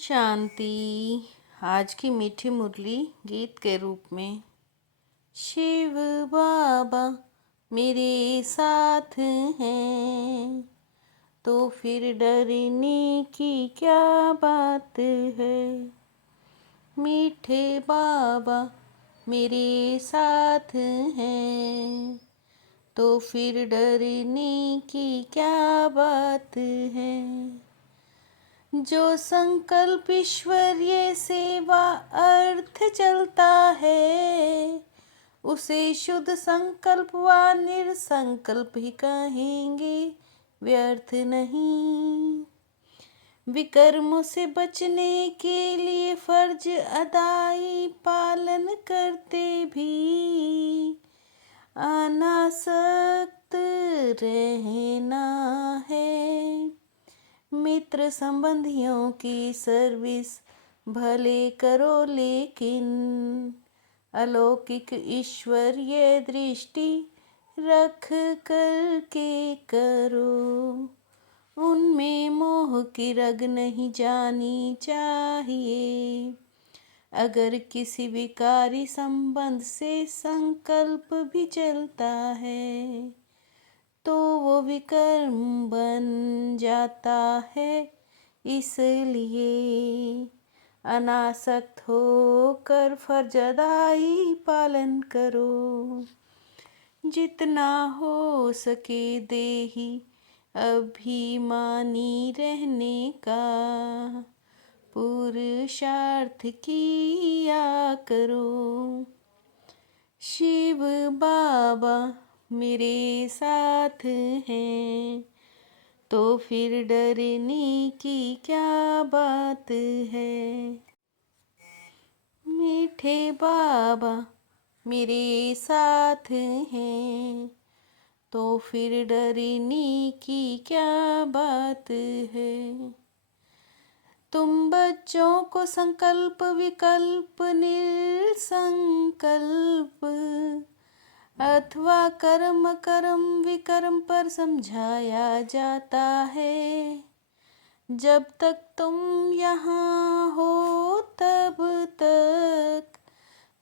शांति। आज की मीठी मुरली गीत के रूप में। शिव बाबा मेरे साथ हैं तो फिर डरने की क्या बात है। मीठे बाबा मेरे साथ हैं तो फिर डरने की क्या बात है। जो संकल्प ईश्वरीय सेवा अर्थ चलता है उसे शुद्ध संकल्प व निरसंकल्प ही कहेंगे, व्यर्थ नहीं। विकर्मों से बचने के लिए फर्ज अदाई पालन करते भी अनासक्त रहना है। मित्र संबंधियों की सर्विस भले करो लेकिन अलौकिक ईश्वरीय दृष्टि रख कर के करो। उनमें मोह की रग नहीं जानी चाहिए। अगर किसी विकारी संबंध से संकल्प भी चलता है तो वो विकर्म बन जाता है। इसलिए अनासक्त होकर फर्ज अदाई पालन करो। जितना हो सके देही अभिमानी रहने का पुरुषार्थ किया करो। शिव बाबा मेरे साथ हैं तो फिर डरने की क्या बात है। मीठे बाबा मेरे साथ हैं तो फिर डरने की क्या बात है। तुम बच्चों को संकल्प विकल्प निसंकल्प अथवा कर्म कर्म विकर्म पर समझाया जाता है। जब तक तुम यहाँ हो तब तक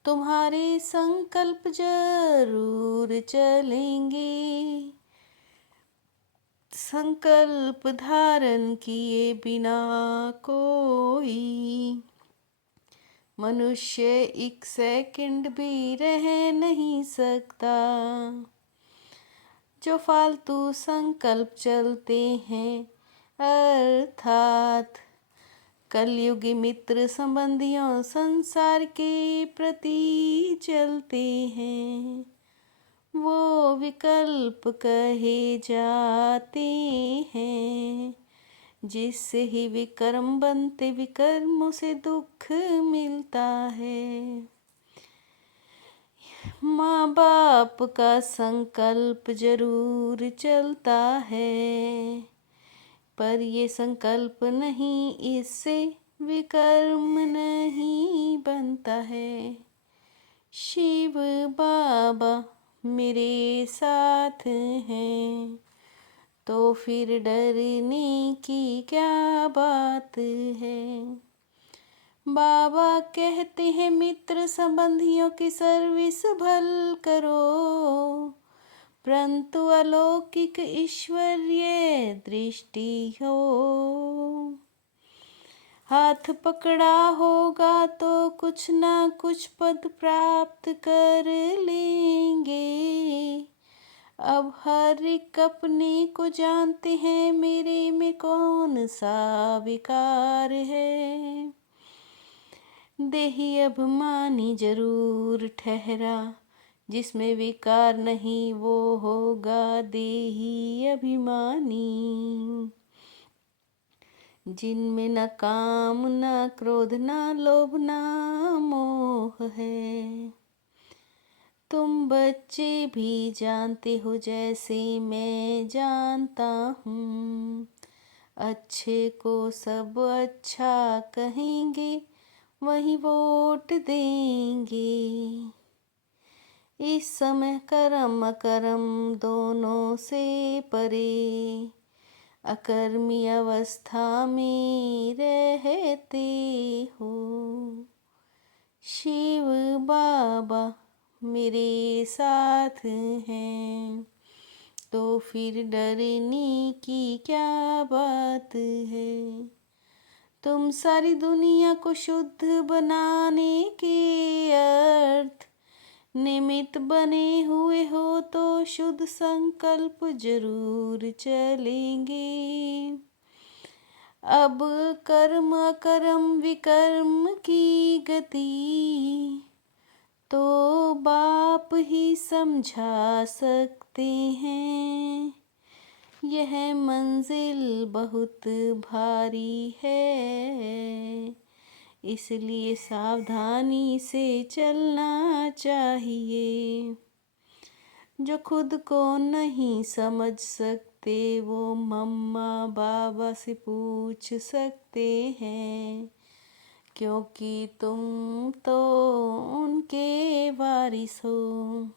तुम्हारे संकल्प जरूर चलेंगे। संकल्प धारण किए बिना कोई मनुष्य एक सेकंड भी रह नहीं सकता। जो फालतू संकल्प चलते हैं अर्थात कलयुगी मित्र संबंधियों संसार के प्रति चलते हैं वो विकल्प कहे जाते हैं। जिससे ही विकर्म बनते विकर्मों से दुख मिलता है। माँ बाप का संकल्प जरूर चलता है पर ये संकल्प नहीं, इससे विकर्म नहीं बनता है। शिव बाबा मेरे साथ हैं तो फिर डरने की क्या बात है। बाबा कहते हैं मित्र संबंधियों की सर्विस भल करो परंतु अलौकिक ईश्वरीय दृष्टि हो। हाथ पकड़ा होगा तो कुछ ना कुछ पद प्राप्त कर लेंगे। अब हर एक अपने को जानते हैं मेरे में कौन सा विकार है। देही अभिमानी जरूर ठहरा जिसमें विकार नहीं वो होगा देही अभिमानी। जिनमें न काम न क्रोध न लोभ न मोह है। तुम बच्चे भी जानते हो जैसे मैं जानता हूँ। अच्छे को सब अच्छा कहेंगे वही वोट देंगे। इस समय कर्म अकर्म दोनों से परे अकर्मी अवस्था में रहते हो। शिव बाबा मेरे साथ हैं, तो फिर डरने की क्या बात है। तुम सारी दुनिया को शुद्ध बनाने के अर्थ निमित्त बने हुए हो, तो शुद्ध संकल्प जरूर चलेंगे। अब कर्म अकर्म विकर्म की गति तो बाप ही समझा सकते हैं। यह मंजिल बहुत भारी है, इसलिए सावधानी से चलना चाहिए। जो खुद को नहीं समझ सकते वो मम्मा बाबा से पूछ सकते हैं, क्योंकि तुम तो उनके वारिस हो।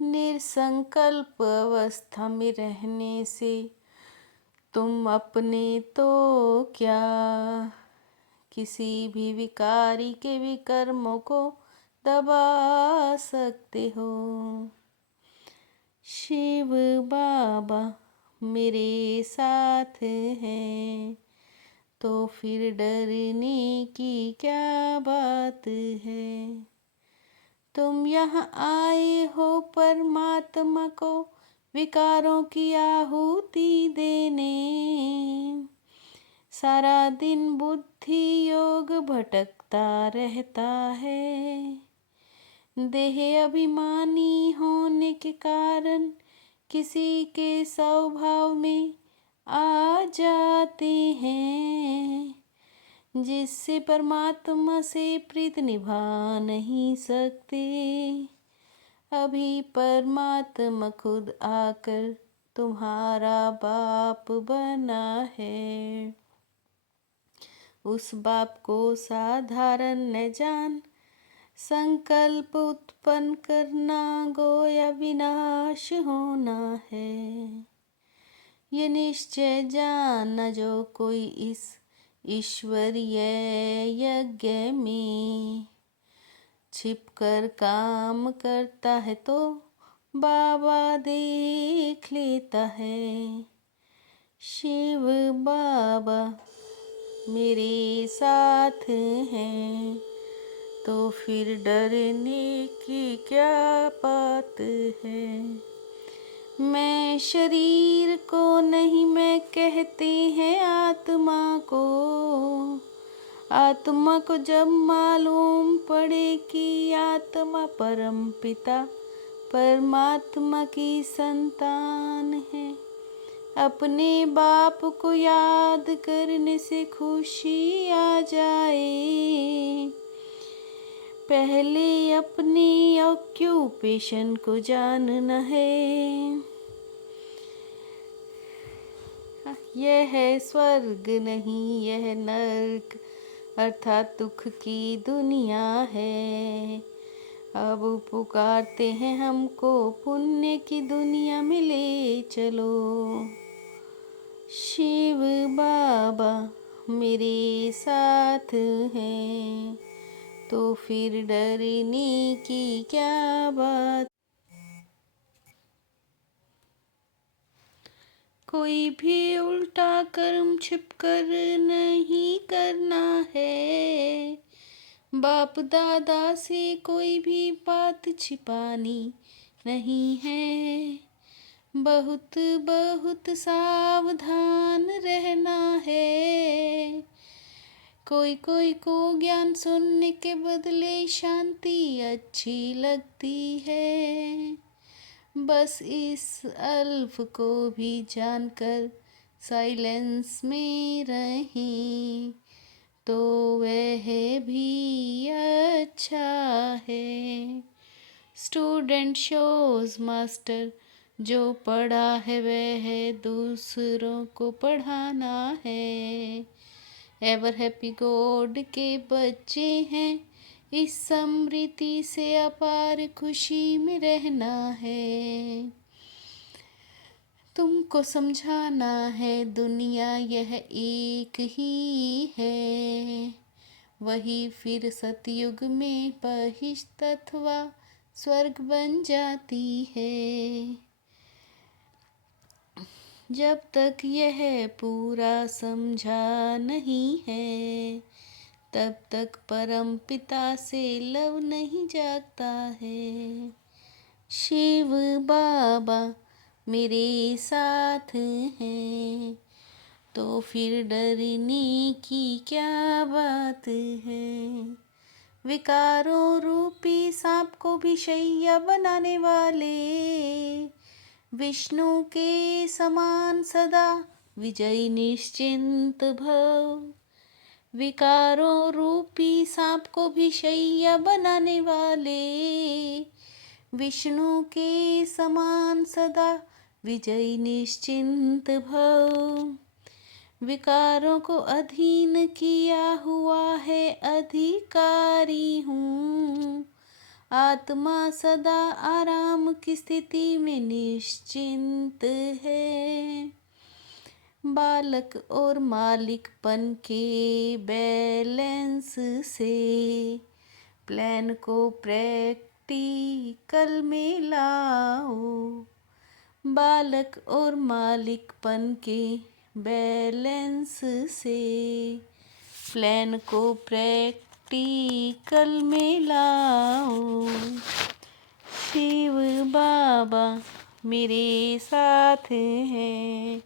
निसंकल्प अवस्था में रहने से तुम अपने तो क्या किसी भी विकारी के विकर्मों को दबा सकते हो। शिव बाबा मेरे साथ हैं, तो फिर डरने की क्या बात है। तुम यहाँ आए हो परमात्मा को विकारों की आहुति देने। सारा दिन बुद्धि योग भटकता रहता है। देह अभिमानी होने के कारण किसी के स्वभाव में आ जाते हैं, जिससे परमात्मा से प्रीत निभा नहीं सकते। अभी परमात्मा खुद आकर तुम्हारा बाप बना है। उस बाप को साधारण न जान, संकल्प उत्पन्न करना गोया विनाश होना है। ये निश्चय जानना जो कोई इस ईश्वरीय यज्ञ में छिपकर काम करता है, तो बाबा देख लेता है। शिव बाबा मेरे साथ हैं, तो फिर डरने की क्या बात है। मैं शरीर को नहीं, मैं कहते हैं आत्मा को। आत्मा को जब मालूम पड़े कि आत्मा परम पिता परमात्मा की संतान है, अपने बाप को याद करने से खुशी आ जाए। पहले अपनी ऑक्यूपेशन को जानना है। यह है स्वर्ग नहीं, यह नर्क अर्थात दुख की दुनिया है। अब पुकारते हैं हमको पुण्य की दुनिया में ले चलो। शिव बाबा मेरे साथ हैं, तो फिर डरने की क्या बात। कोई भी उल्टा कर्म छिपकर नहीं करना है। बाप दादा से कोई भी बात छिपानी नहीं है। बहुत बहुत सावधान रहना है। कोई कोई को ज्ञान सुनने के बदले शांति अच्छी लगती है। बस इस अल्फ को भी जानकर साइलेंस में रहें, तो वह भी अच्छा है। स्टूडेंट शोज मास्टर, जो पढ़ा है वह दूसरों को पढ़ाना है। एवर हैप्पी गॉड के बच्चे हैं, इस समृद्धि से अपार खुशी में रहना है। तुमको समझाना है दुनिया यह एक ही है, वही फिर सतयुग में बहिष्ट अथवा स्वर्ग बन जाती है। जब तक यह पूरा समझा नहीं है, तब तक परम पिता से लव नहीं जागता है। शिव बाबा मेरे साथ हैं, तो फिर डरने की क्या बात है। विकारों रूपी सांप को भी शैया बनाने वाले विष्णु के समान सदा विजयी निश्चिंत भव। विकारों रूपी सांप को भी शैया बनाने वाले विष्णु के समान सदा विजयी निश्चिंत भव। विकारों को अधीन किया हुआ है अधिकारी हूँ, आत्मा सदा आराम की स्थिति में निश्चिंत है। बालक और मालिकपन के बैलेंस से प्लान को प्रैक्टिकल में लाओ। बालक और मालिकपन के बैलेंस से प्लान को प्रैक्टिकल में लाओ। शिव बाबा मेरे साथ हैं,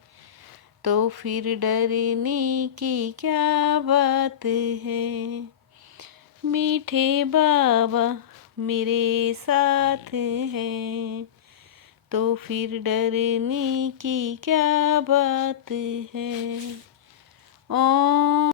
तो फिर डरने की क्या बात है। मीठे बाबा मेरे साथ हैं, तो फिर डरने की क्या बात है। ओम।